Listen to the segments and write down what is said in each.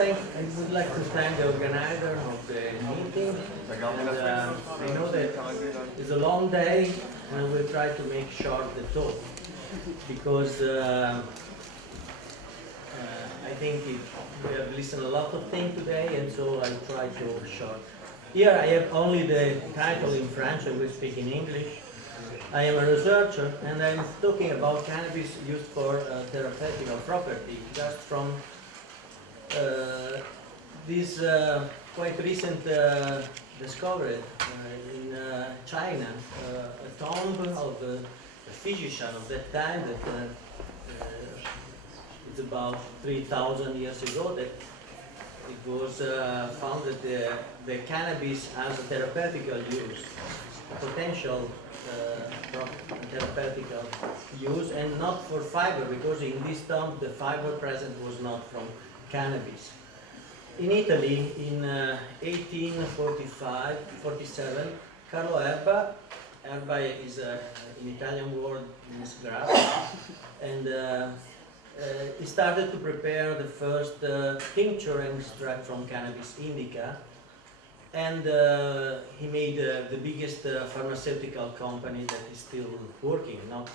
I would like to thank the organizer of the meeting. And, I know that it's a long day, and I will try to make short the talk because I think we have listened a lot of things today, and so I'll try to short. Here I have only the title in French. I will speak in English. I am a researcher, and I'm talking about cannabis used for therapeutical property, just from this quite recent discovery in China, a tomb of a physician of that time that it's about 3,000 years ago that it was found that the cannabis has a therapeutical use, a potential therapeutical use, and not for fiber, because in this tomb the fiber present was not from cannabis. In Italy, in 1847, Carlo Erba is in Italian word means grass, and he started to prepare the first tincture and extract from cannabis indica, and he made the biggest pharmaceutical company that is still working, not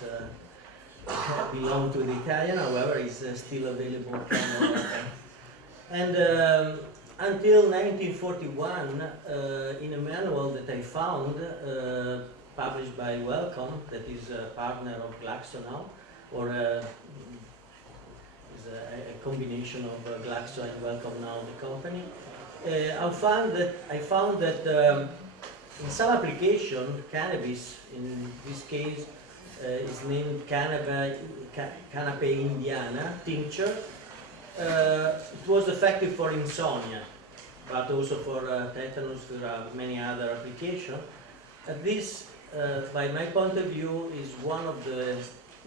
belong to the Italian, however, is still available in America. And until 1941, in a manual that I found, published by Wellcome, that is a partner of Glaxo now, or is a combination of Glaxo and Wellcome now, the company. I found that in some application, cannabis, in this case, is named Canape indiana tincture. It was effective for insomnia, but also for tetanus, for many other applications. This, by my point of view, is one of the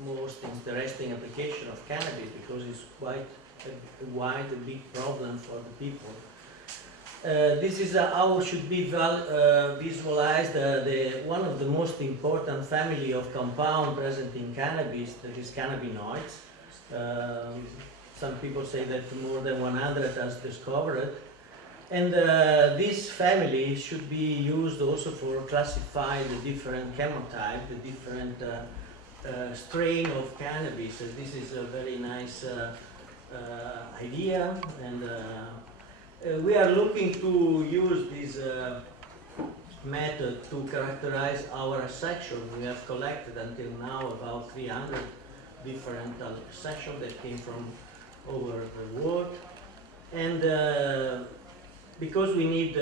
most interesting applications of cannabis, because it's quite a wide, a big problem for the people. This is how should be visualized one of the most important family of compound present in cannabis, that is cannabinoids. Some people say that more than 100 has discovered. And this family should be used also for classify the different chemotype, the different strain of cannabis. This is a very nice idea, and we are looking to use this method to characterize our section. We have collected until now about 300 different sections that came from over the world, and because we need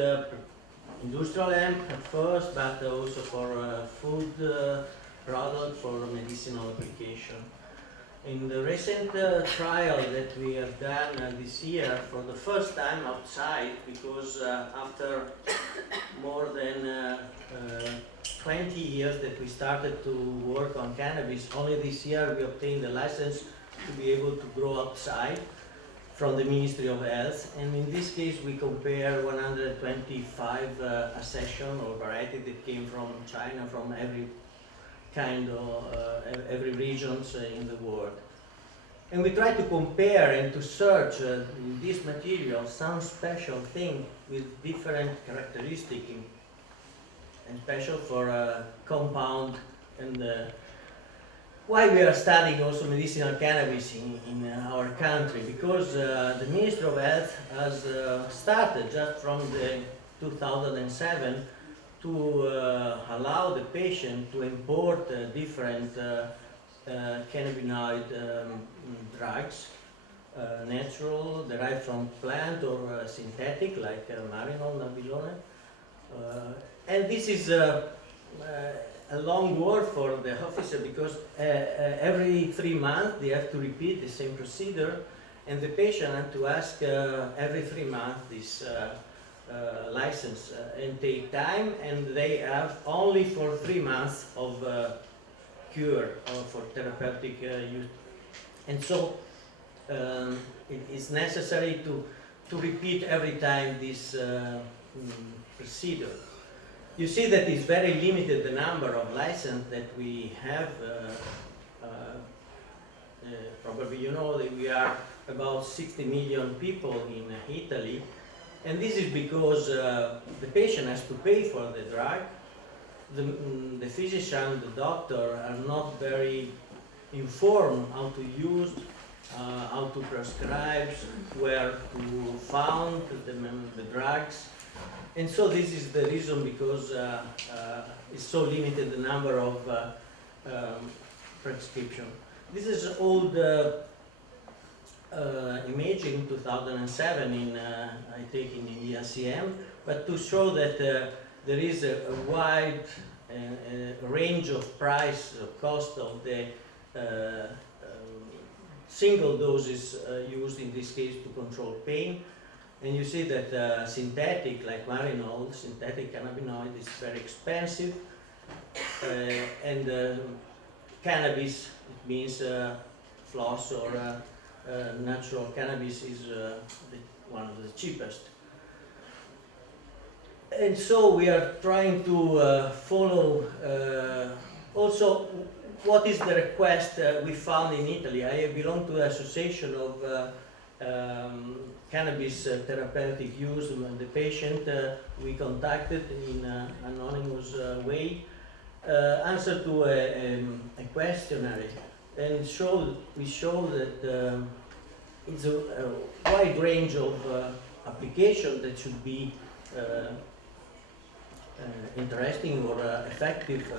industrial hemp at first, but also for food product, for medicinal application. In the recent trial that we have done this year for the first time outside, because after more than 20 years that we started to work on cannabis, only this year we obtained the license to be able to grow outside from the Ministry of Health. And in this case we compare 125 accession or variety that came from China, from every kind of every regions in the world. And we try to compare and to search in this material some special thing with different characteristics, and special for compound. And why we are studying also medicinal cannabis in our country, because the Ministry of Health has started just from the 2007 to allow the patient to import different cannabinoid drugs, natural, derived from plant, or synthetic, like marinol, nabilone. And this is a long work for the officer, because every 3 months they have to repeat the same procedure, and the patient has to ask every 3 months this license and take time, and they have only for 3 months of cure or for therapeutic use. And so it is necessary to repeat every time this procedure. You see that it's very limited the number of licenses that we have probably you know that we are about 60 million people in Italy, and this is because the patient has to pay for the drug. The physician, the doctor are not very informed how to use, how to prescribe, where to found the drugs. And so this is the reason because it's so limited the number of prescription. This is old imaging 2007 in I take in UFCM, but to show that there is a wide range of price, cost of the single doses used in this case to control pain. And you see that synthetic, like marinol, synthetic cannabinoid is very expensive, and cannabis, it means floss or natural cannabis is one of the cheapest. And so we are trying to follow also what is the request we found in Italy. I belong to the association of cannabis therapeutic use. When the patient we contacted in an anonymous way answered to a questionnaire, and we showed that it's a wide range of applications that should be interesting or effective,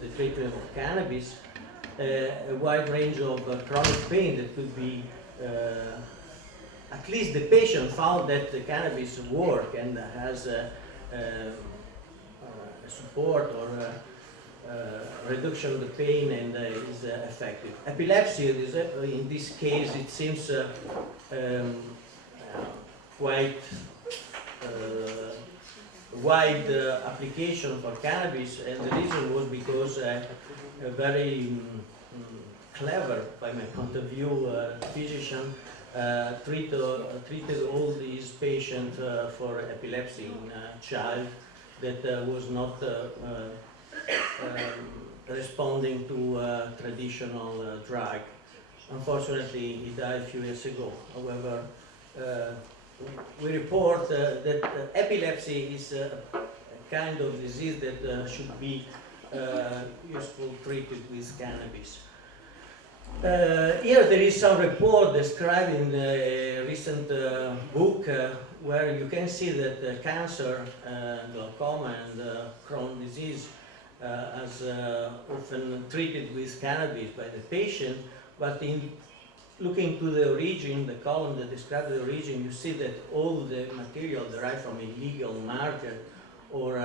the treatment of cannabis, a wide range of chronic pain that could be, at least the patient found that the cannabis work and has support or reduction of the pain and is effective. Epilepsy, is, in this case, it seems quite wide application for cannabis, and the reason was because a very clever, by my point of view, physician treated all these patients for epilepsy in a child that was not responding to traditional drug. Unfortunately, he died a few years ago. However, we report that epilepsy is a kind of disease that should be useful treated with cannabis. Here there is some report described in a recent book where you can see that cancer, glaucoma and Crohn's disease is often treated with cannabis by the patient, but in looking to the origin, the column that describes the origin, you see that all the material derived from illegal market or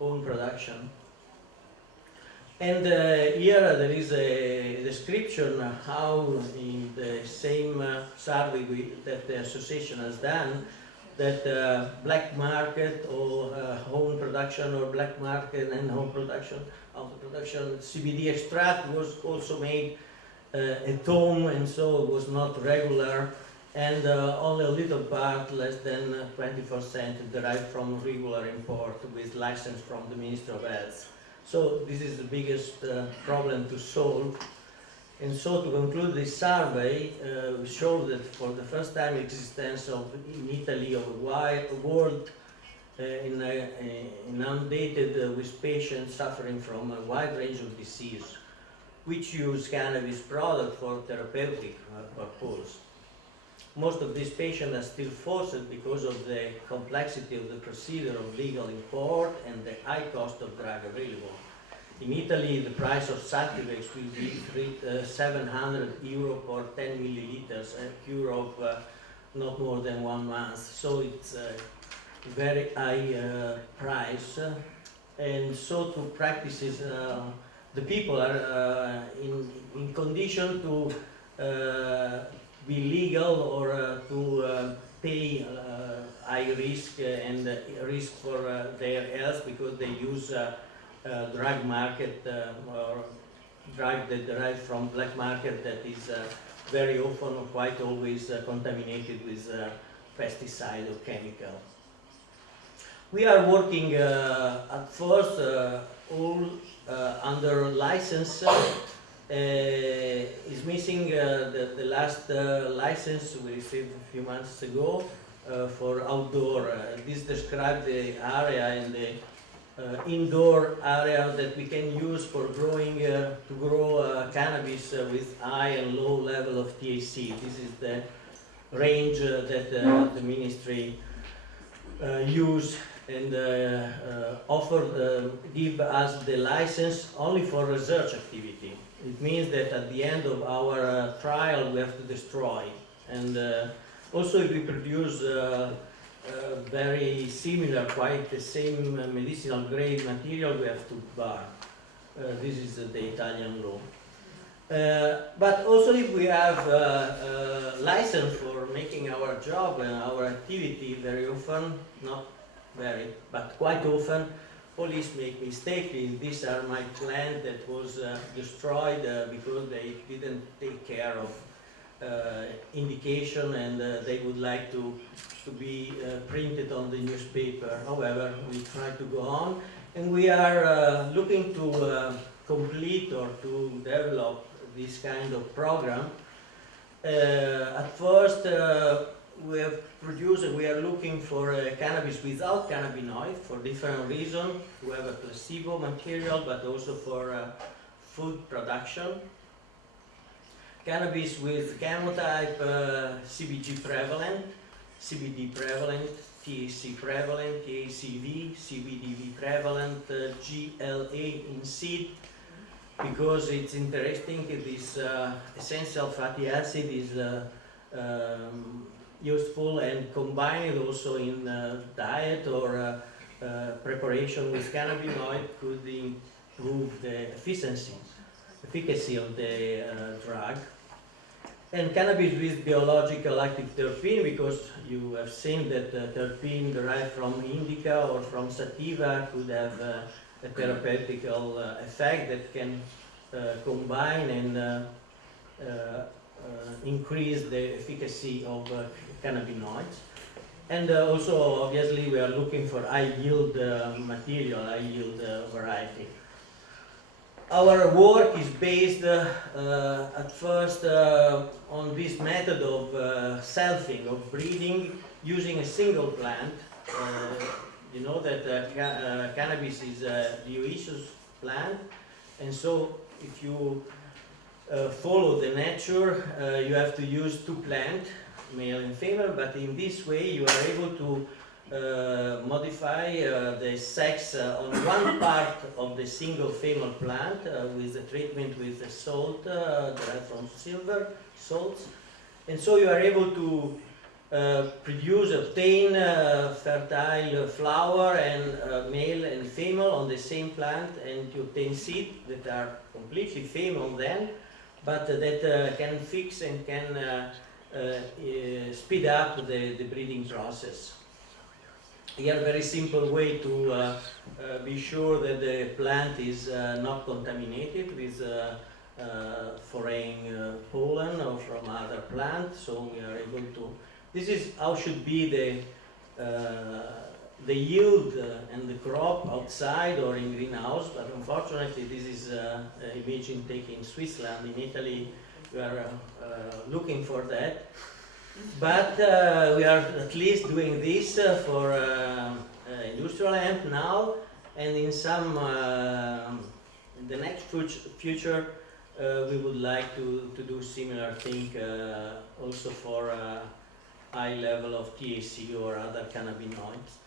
own production. And here there is a description how in the same survey that the association has done, that black market or home production or black market and home production, auto-production CBD extract was also made at home, and so it was not regular, and only a little part, less than 20%, derived from regular import with license from the Ministry of Health. So this is the biggest problem to solve. And so to conclude this survey, we show that for the first time existence of in Italy of a world inundated with patients suffering from a wide range of disease, which use cannabis product for therapeutic purpose. Most of these patients are still forced because of the complexity of the procedure of legal import and the high cost of drug available. In Italy, the price of Sativex will be 700 euro for 10 milliliters, a cure of not more than 1 month. So it's a very high price. And so to practices, the people are in condition to be legal or to pay high risk and risk for their health because they use drug market or drug that derives from black market that is very often or quite always contaminated with pesticide or chemical. We are working at first all under license is missing the last license we received a few months ago for outdoor. This describes the area and the indoor area that we can use for growing to grow cannabis with high and low level of THC. This is the range that the ministry use and give us the license only for research activity. It means that at the end of our trial we have to destroy, and also if we produce very similar, quite the same medicinal grade material, we have to burn. This is the Italian law. But also if we have a license for making our job and our activity, very often, not very, but quite often, police make mistakes. These are my plant that was destroyed because they didn't take care of indication, and they would like to be printed on the newspaper. However, we try to go on, and we are looking to complete or to develop this kind of program. At first, we have produced and we are looking for cannabis without cannabinoid for different reasons. We have a placebo material, but also for food production. Cannabis with chemotype CBG prevalent, CBD prevalent, THC prevalent, THCV, CBDV prevalent, GLA in seed, because it's interesting. This essential fatty acid is useful and combined also in diet or preparation with cannabinoid could improve the efficacy of the drug. And cannabis with biological active terpene, because you have seen that terpene derived from indica or from sativa could have a therapeutical effect that can combine and increase the efficacy of cannabinoids. And also, obviously, we are looking for high yield material, high yield variety. Our work is based at first on this method of selfing, of breeding using a single plant. You know that cannabis is a dioecious plant, and so if you follow the nature, you have to use two plants, male and female, but in this way you are able to modify the sex on one part of the single female plant with a treatment with a salt derived from silver salts, and so you are able to obtain fertile flower and male and female on the same plant, and you obtain seed that are completely female then, but that can fix and can speed up the breeding process. Here, a very simple way to be sure that the plant is not contaminated with foreign pollen or from other plants, so we are able to. This is how should be the yield and the crop outside or in greenhouse, but unfortunately this is an image taken in Switzerland. In Italy we are looking for that, but we are at least doing this for industrial hemp now, and in some in the next future we would like to do similar thing also for high level of THC or other cannabinoids.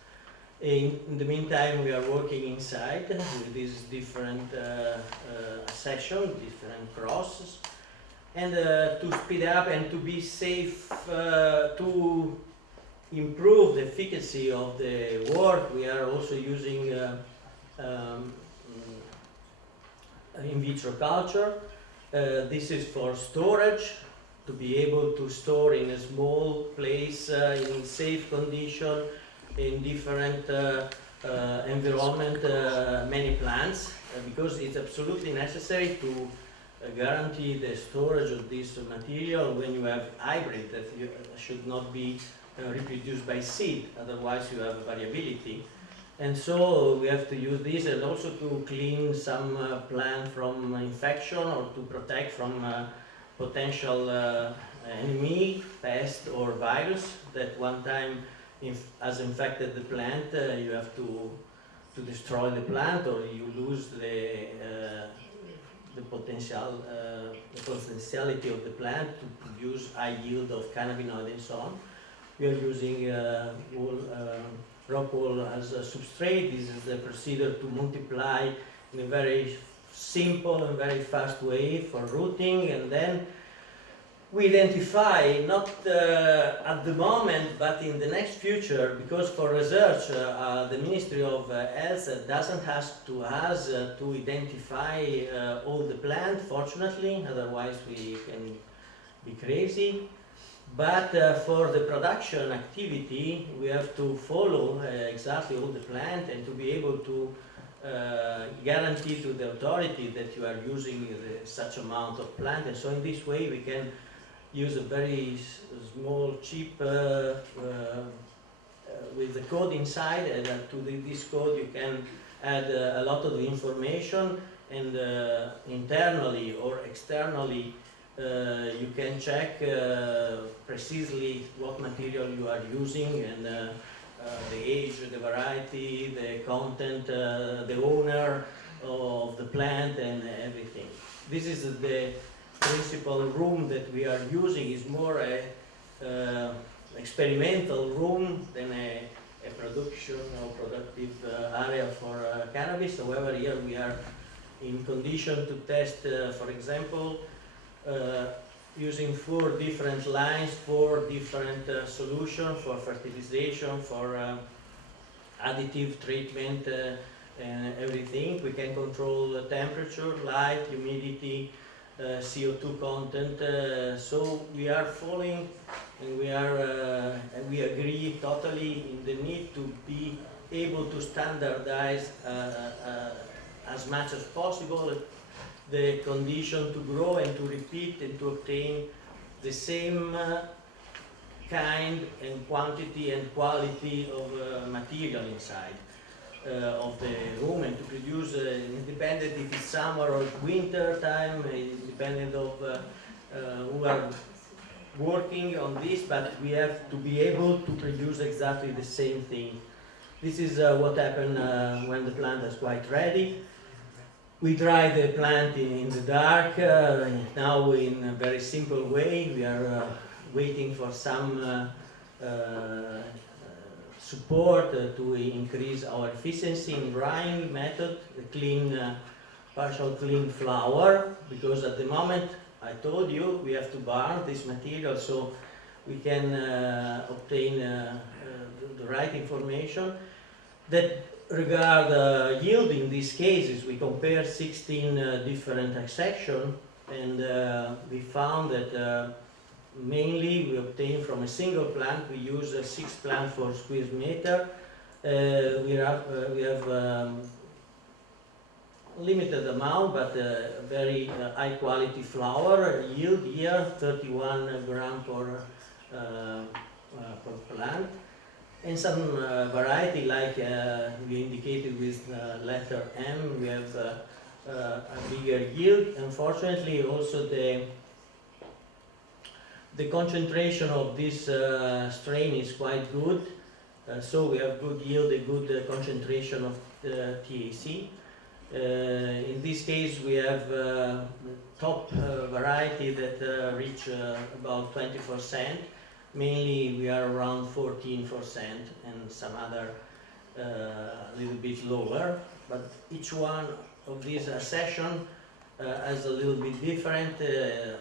In the meantime, we are working inside with these different sections, different crosses, and to speed up and to be safe, to improve the efficacy of the work, we are also using in vitro culture. This is for storage, to be able to store in a small place, in safe condition, in different environment, many plants, because it's absolutely necessary to guarantee the storage of this material when you have hybrid that should not be reproduced by seed, otherwise you have variability. And so we have to use this, and also to clean some plant from infection, or to protect from potential enemy, pest or virus that one time has infected the plant. You have to destroy the plant, or you lose the potentiality of the plant to produce high yield of cannabinoid and so on. We are using rock wool as a substrate. This is the procedure to multiply in a very simple and very fast way for rooting, and then we identify, not at the moment, but in the next future, because for research, the Ministry of Health doesn't ask to us to identify all the plant, fortunately, otherwise we can be crazy. But for the production activity, we have to follow exactly all the plant, and to be able to guarantee to the authority that you are using such amount of plant. And so in this way we can use a very small chip with the code inside, and to this code you can add a lot of information, and internally or externally you can check precisely what material you are using, and the age, the variety, the content, the owner of the plant, and everything. This is the principal room that we are using. Is more a experimental room than a production or productive area for cannabis. However, here we are in condition to test, for example, using 4 different lines, 4 different solutions for fertilization, for additive treatment, and everything. We can control the temperature, light, humidity, CO2 content. So we are following, and we agree totally in the need to be able to standardize as much as possible the condition to grow and to repeat and to obtain the same kind and quantity and quality of material inside of the room, and to produce independent if it's summer or winter time, independent of who are working on this, but we have to be able to produce exactly the same thing. This is what happened when the plant is quite ready. We dry the plant in the dark. Now in a very simple way, we are waiting for some support to increase our efficiency in drying method, the clean, partial clean flour, because at the moment, I told you, we have to burn this material so we can obtain the right information. That regard yield in these cases, we compare 16 different sections, and we found that mainly we obtain from a single plant. We use 6 plants for square meter. We have limited amount, but very high quality flour. Yield here 31 grams per plant. And some variety, like we indicated with letter M, we have a bigger yield. Unfortunately, also the concentration of this strain is quite good, so we have good yield, a good concentration of the THC. In this case, we have top variety that reach about 20%. Mainly, we are around 14%, and some other a little bit lower. But each one of these sessions has a little bit different.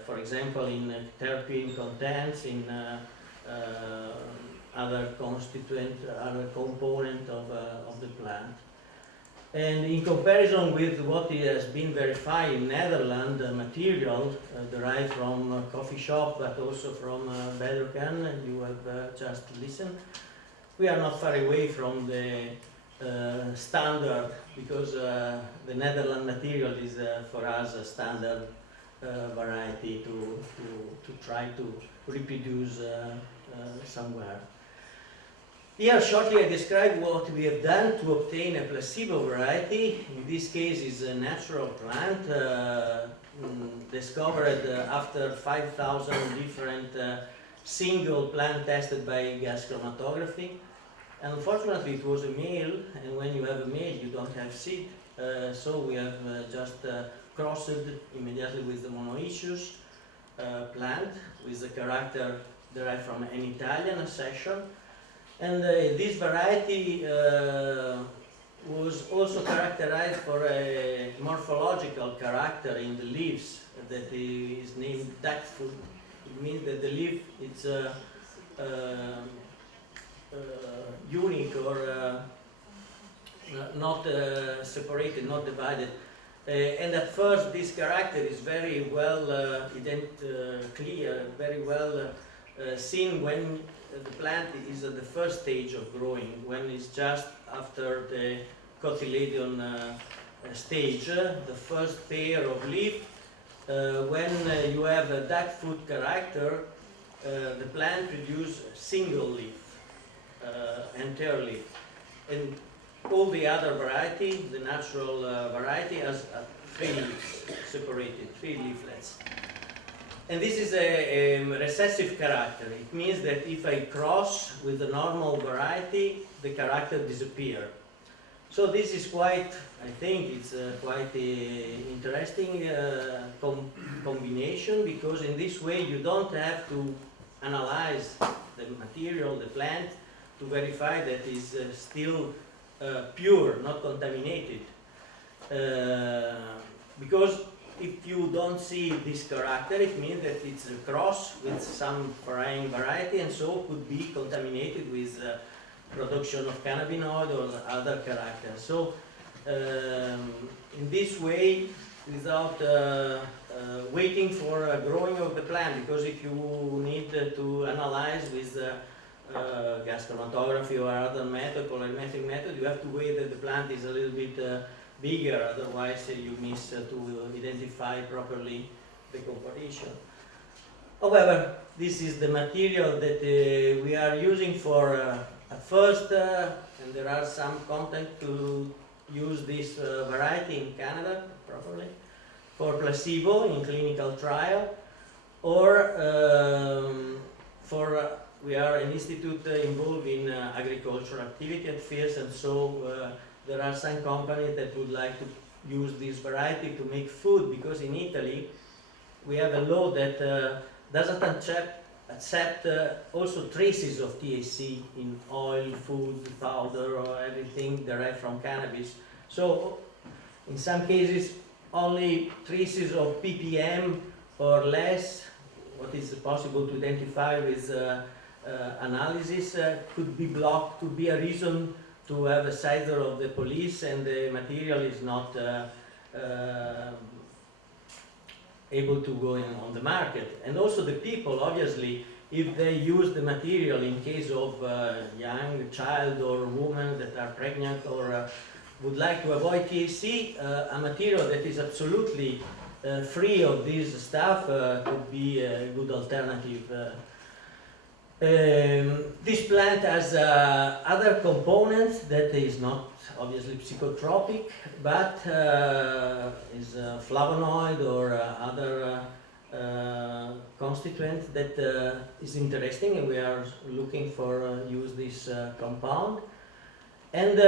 For example, in terpene contents, in other constituent, other component of the plant. And in comparison with what has been verified in Netherlands, material derived from coffee shop, but also from Bedrocan, you have just listened, we are not far away from the standard, because the Netherlands material is for us a standard variety to try to reproduce somewhere. Here shortly I describe what we have done to obtain a placebo variety. In this case is a natural plant discovered after 5,000 different single plant tested by gas chromatography. And unfortunately it was a male, and when you have a male you don't have seed, so we have just crossed immediately with the monoecious plant with the character derived from an Italian accession. And this variety was also characterized for a morphological character in the leaves that is named duckfoot. It means that the leaf is unique or not separated, not divided. And at first this character is very well clear, very well seen when the plant is at the first stage of growing, when it's just after the cotyledon stage, the first pair of leaf. When you have a duckfoot character, the plant produces single leaf, entire leaf. And all the other variety, the natural variety, has 3 leaves separated, 3 leaflets. And this is a recessive character. It means that if I cross with the normal variety, the character disappears. So this is quite, I think it's quite an interesting combination, because in this way you don't have to analyze the material, the plant, to verify that it's still pure, not contaminated. Because if you don't see this character, it means that it's a cross with some foreign variety, and so could be contaminated with production of cannabinoid or other characters. So in this way, without waiting for growing of the plant, because if you need to analyze with gas chromatography or other method, colorimetric method, you have to wait that the plant is a little bit bigger, otherwise you miss to identify properly the composition. However, this is the material that we are using for at first, and there are some content to use this variety in Canada properly for placebo in clinical trial, or we are an institute involved in agricultural activity at first, and so there are some companies that would like to use this variety to make food, because in Italy we have a law that doesn't accept also traces of THC in oil, food, powder, or everything derived from cannabis. So in some cases only traces of ppm or less, what is possible to identify with analysis, could be blocked, could be a reason to have a seizure of the police, and the material is not able to go on the market. And also the people, obviously, if they use the material in case of young child or woman that are pregnant or would like to avoid THC, a material that is absolutely free of this stuff could be a good alternative. This plant has other components that is not obviously psychotropic, but is a flavonoid or other constituent that is interesting, and we are looking for use this compound. And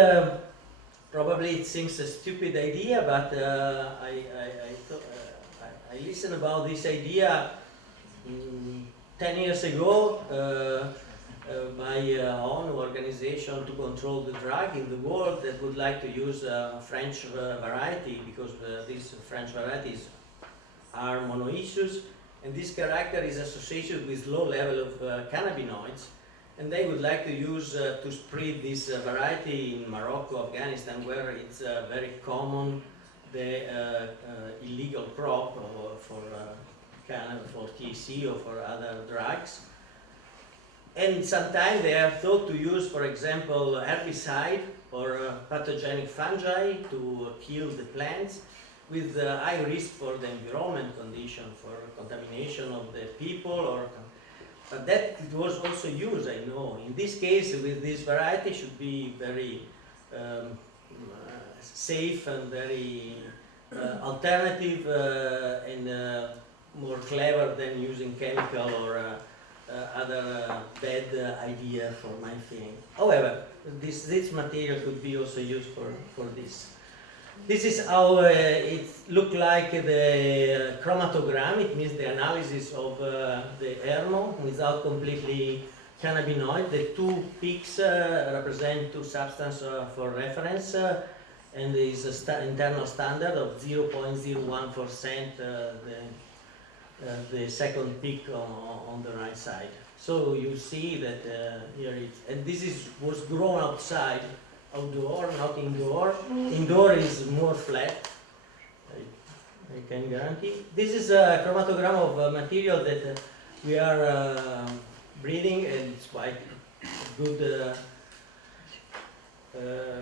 probably it seems a stupid idea, but I listened about this idea 10 years ago by own organization to control the drug in the world that would like to use a French variety, because these French varieties are monoecious, and this character is associated with low level of cannabinoids, and they would like to use to spread this variety in Morocco, Afghanistan, where it's very common, the illegal crop for THC or for other drugs. And sometimes they are thought to use, for example, herbicide or pathogenic fungi to kill the plants, with high risk for the environment condition, for contamination of the people. that it was also used, I know. In this case, with this variety, should be very safe and very alternative and more clever than using chemical or other bad idea for my feeling. However, this material could be also used for this. This is how it looked like the chromatogram. It means the analysis of the HERMO without completely cannabinoid. The two peaks represent two substances for reference, and there is an internal standard of 0.01%, the second peak on the right side. So you see that here and this was grown outside, outdoor, not indoor. Indoor is more flat, I can guarantee. This is a chromatogram of material that we are breeding, and it's quite a good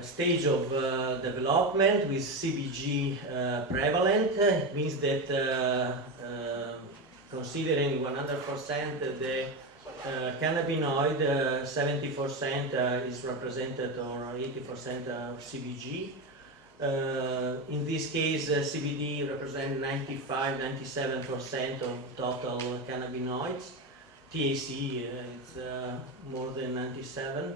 stage of development with CBG prevalent. It means that considering 100% the cannabinoid, 70% is represented, or 80% of CBG. In this case, CBD represents 95-97% of total cannabinoids. THC is more than 97.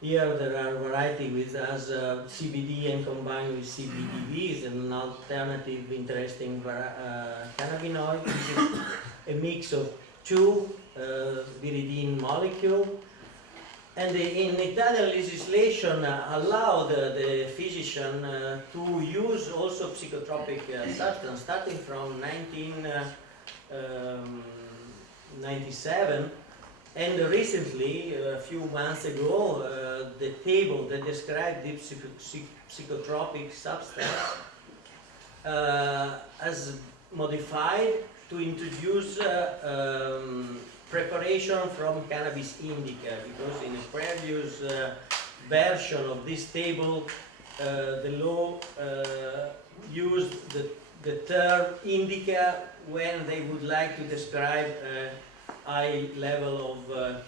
Here there are variety with as CBD and combined with CBDV is an alternative interesting cannabinoid. This is a mix of two viridine molecule. And in Italian legislation allowed the physician to use also psychotropic substance starting from 1997. And recently, a few months ago, the table that described the psychotropic substance has modified to introduce preparation from cannabis indica, because in a previous version of this table, the law used the term indica when they would like to describe high level of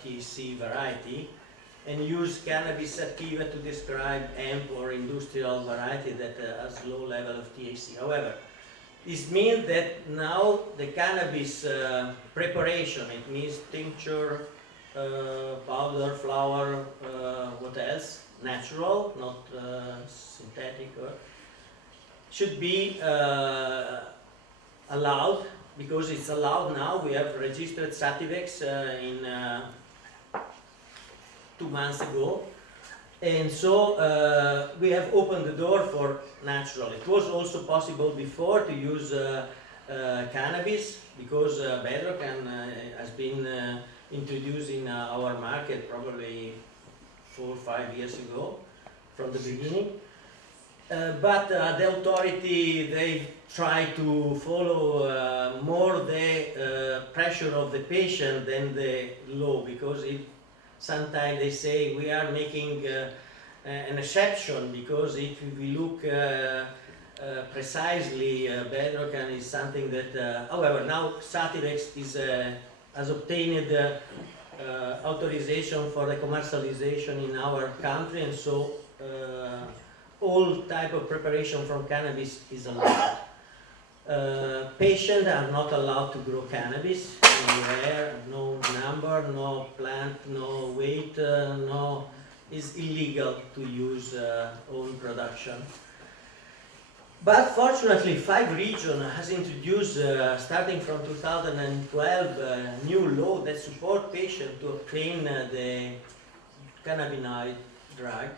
THC variety, and use cannabis sativa to describe hemp or industrial variety that has low level of THC. However, this means that now the cannabis preparation, it means tincture, powder, flower, what else, natural, not synthetic, should be allowed. Because it's allowed now. We have registered Sativex in 2 months ago, and so we have opened the door for natural. It was also possible before to use cannabis, because Bedrocan has been introduced in our market probably 4 or 5 years ago from the beginning. But the authority, they try to follow more the pressure of the patient than the law, because sometimes they say we are making an exception, because if we look precisely, Bedrocan is something that, however, now Sativex has obtained authorization for the commercialization in our country, and so all type of preparation from cannabis is allowed. Patients are not allowed to grow cannabis anywhere, no number, no plant, no weight, it's illegal to use own production. But fortunately, 5 regions has introduced, starting from 2012, a new law that support patients to obtain the cannabinoid drug.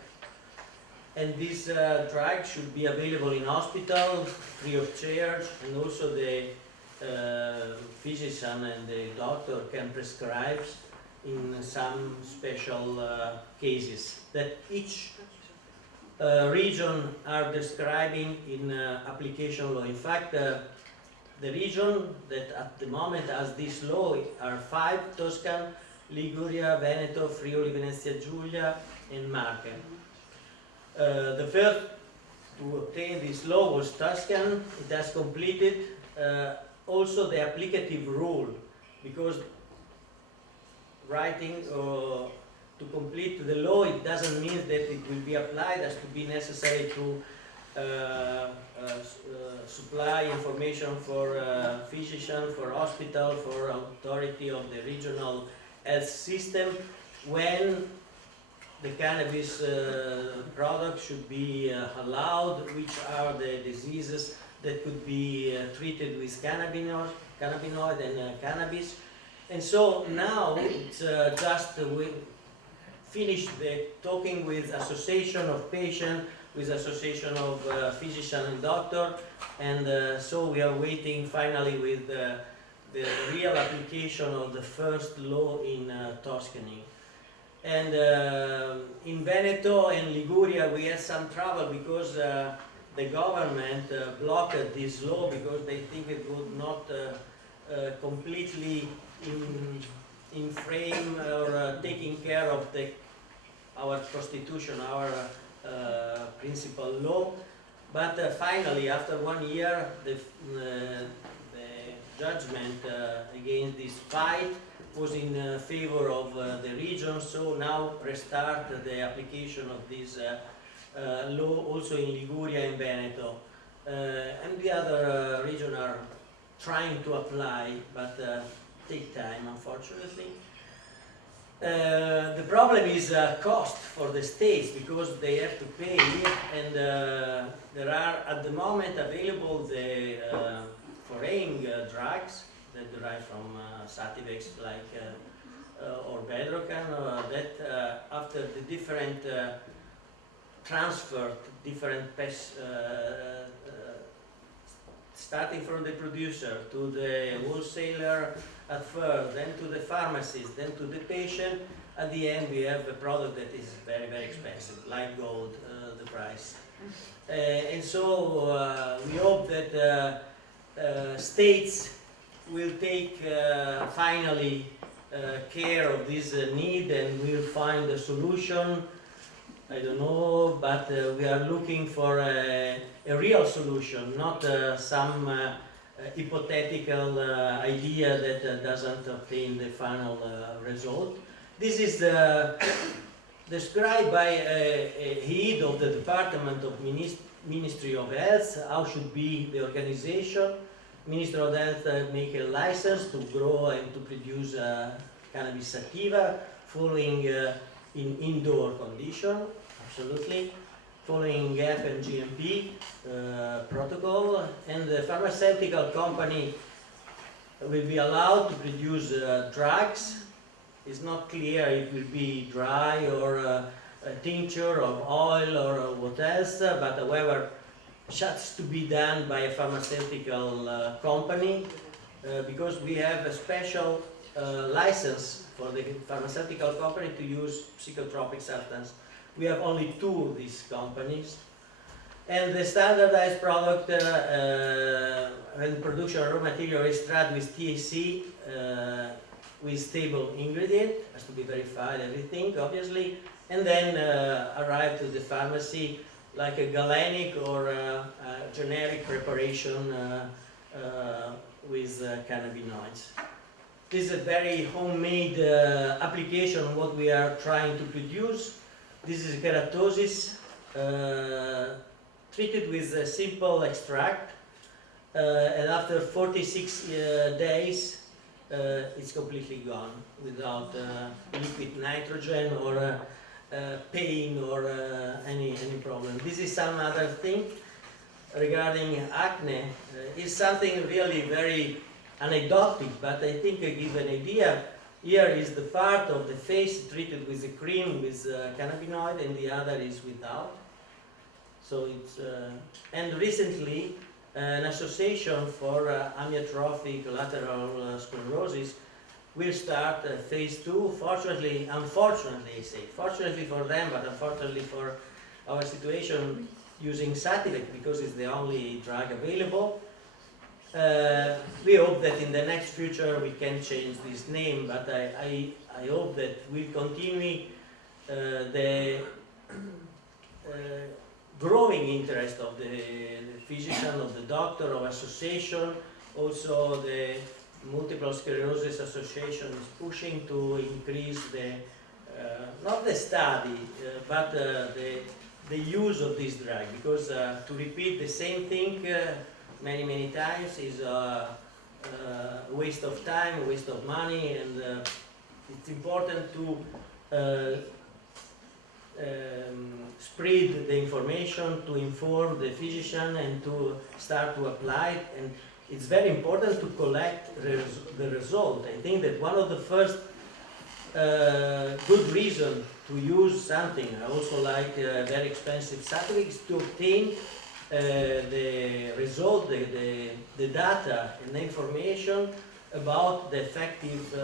And this drug should be available in hospital, free of charge, and also the physician and the doctor can prescribe in some special cases that each region are describing in application law. In fact, the region that at the moment has this law are 5: Tuscan, Liguria, Veneto, Friuli, Venezia Giulia, and Marche. The first to obtain this law was Tuscan. It has completed also the applicative rule, because writing or to complete the law, it doesn't mean that it will be applied. It has to be necessary to supply information for physician, for hospital, for authority of the regional health system when the cannabis product should be allowed, which are the diseases that could be treated with cannabinoid and cannabis. And so now it's just we finished the talking with association of patient, with association of physician and doctor, and so we are waiting finally with the real application of the first law in Tuscany. And in Veneto and Liguria we had some trouble because the government blocked this law because they think it would not completely in frame or taking care of our prostitution, our principal law. But finally, after 1 year, the judgment against this fight was in favor of the region, so now restart the application of this law also in Liguria and Veneto. And the other region are trying to apply, but take time, unfortunately. The problem is cost for the states because they have to pay, and there are at the moment available the foreign drugs that derive from sativex like or bedrocan that after the different transfer, different pests, starting from the producer to the wholesaler at first, then to the pharmacist, then to the patient. At the end we have a product that is very, very expensive, like gold, the price. And so we hope that states will take finally care of this need and will find a solution. I don't know, but we are looking for a real solution, not some hypothetical idea that doesn't obtain the final result. This is described by a head of the Department of Ministry of Health, how should be the organization. Minister of Health make a license to grow and to produce cannabis sativa following in indoor condition, absolutely, following GAP and GMP protocol, and the pharmaceutical company will be allowed to produce drugs. It's not clear it will be dry or a tincture of oil or what else, but however, has to be done by a pharmaceutical company because we have a special license for the pharmaceutical company to use psychotropic substance. We have only 2 of these companies. And the standardized product and production raw material extract with THC with stable ingredient, has to be verified, everything, obviously, and then arrive to the pharmacy like a galenic or a generic preparation with cannabinoids. This is a very homemade application of what we are trying to produce. This is keratosis treated with a simple extract, and after 46 days it's completely gone without liquid nitrogen or pain or any problem. This is some other thing regarding acne. It's something really very anecdotic, but I think I give an idea. Here is the part of the face treated with a cream with cannabinoid, and the other is without. So it's and recently an association for amyotrophic lateral sclerosis will start phase 2. Fortunately, unfortunately, I say, fortunately for them, but unfortunately for our situation, using Sativex because it's the only drug available. We hope that in the next future we can change this name, but I hope that we'll continue the growing interest of the physician, of the doctor, of association, also the Multiple Sclerosis Association is pushing to increase the, not the study, but the use of this drug, because to repeat the same thing many times is a waste of time, a waste of money, and it's important to spread the information, to inform the physician, and to start to apply it. And it's very important to collect the result. I think that one of the first good reason to use something, also like very expensive satellites, to obtain the result, the data and the information about the effective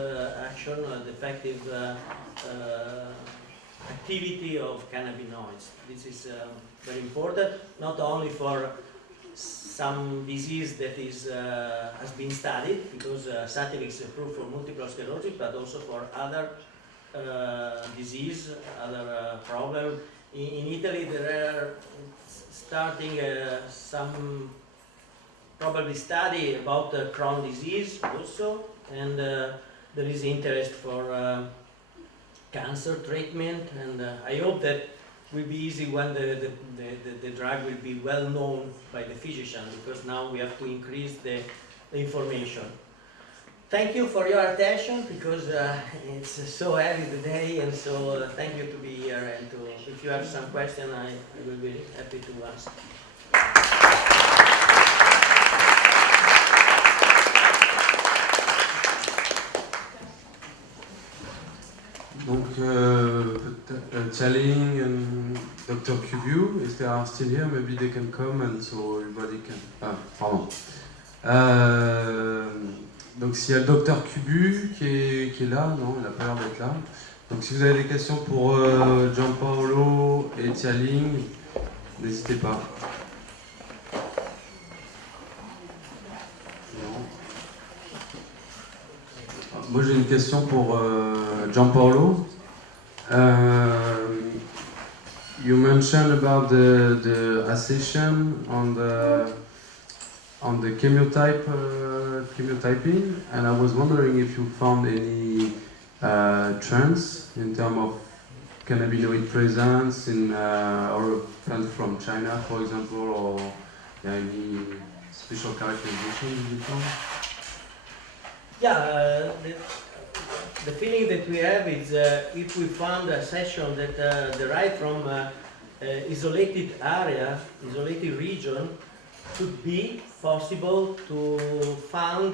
action, the effective activity of cannabinoids. This is very important, not only for some disease that is has been studied, because Sativex is approved for multiple sclerosis, but also for other disease, other problem. In Italy, there are starting some probably study about Crohn's disease also, and there is interest for cancer treatment, and I hope that will be easy when the drug will be well known by the physician, because now we have to increase the information. Thank you for your attention, because it's so heavy today, and so thank you to be here, and if you have some question, I will be happy to answer. Donc, Chaling and Dr. Kubu, if they are still here, maybe they can come, and so everybody can... Ah, pardon. Donc, s'il y a le Dr. Kubu qui est là, non, il n'a pas l'air d'être là. Donc, si vous avez des questions pour Gianpaolo et Chaling, n'hésitez pas. Moi, j'ai une question pour Gianpaolo. You mentioned about the accession on the chemotyping, and I was wondering if you found any trends in terms of cannabinoid presence in or plant from China, for example, or any special characterization you found? Yeah, the feeling that we have is if we found a session that derived from isolated area, isolated region, could be possible to find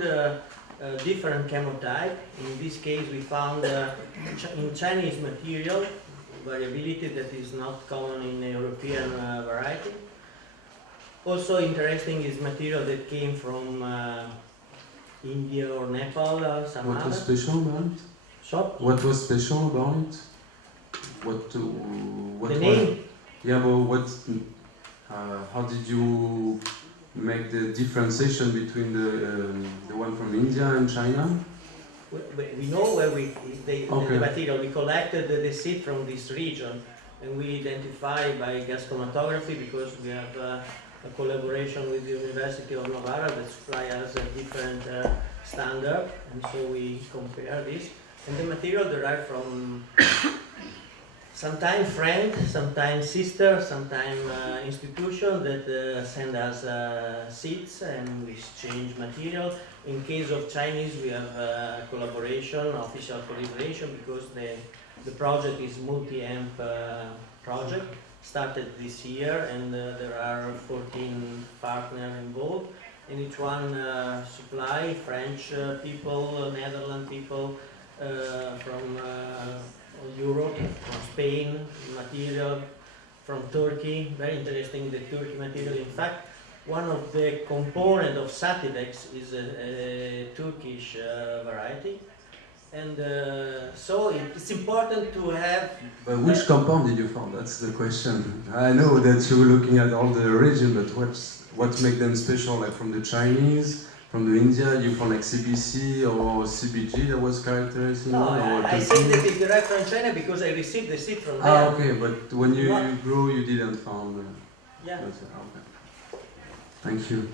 different chemotype. In this case, we found in Chinese material variability that is not common in European variety. Also interesting is material that came from India or Nepal, some What other. was special about it? Shop? What was special about it? What The was, name? yeah, but what? How did you make the differentiation between the one from India and China? We know where the material. We collected the seed from this region, and we identify by gas chromatography, because we have a collaboration with the University of Novara that supply us a different standard, and so we compare this. And the material derived from sometimes friend, sometimes sister, sometimes institution that send us seeds, and we exchange material. In case of Chinese, we have collaboration, official collaboration, because the project is multi-amp project, started this year, and there are 14 partners involved, and each one supply French people, Netherlands people, from Europe, from Spain, material from Turkey. Very interesting, the Turkey material. In fact, one of the components of Sativex is a Turkish variety, and so it's important to have... But which compound did you find? That's the question. I know that you were looking at all the region, but what makes them special? Like from the Chinese, from the India, you found like CBC or CBG that was characterizing? No, I say that it's derived from China because I received the seed from there. Ah, okay, but when you grew, you didn't find... Yeah. Okay. Thank you.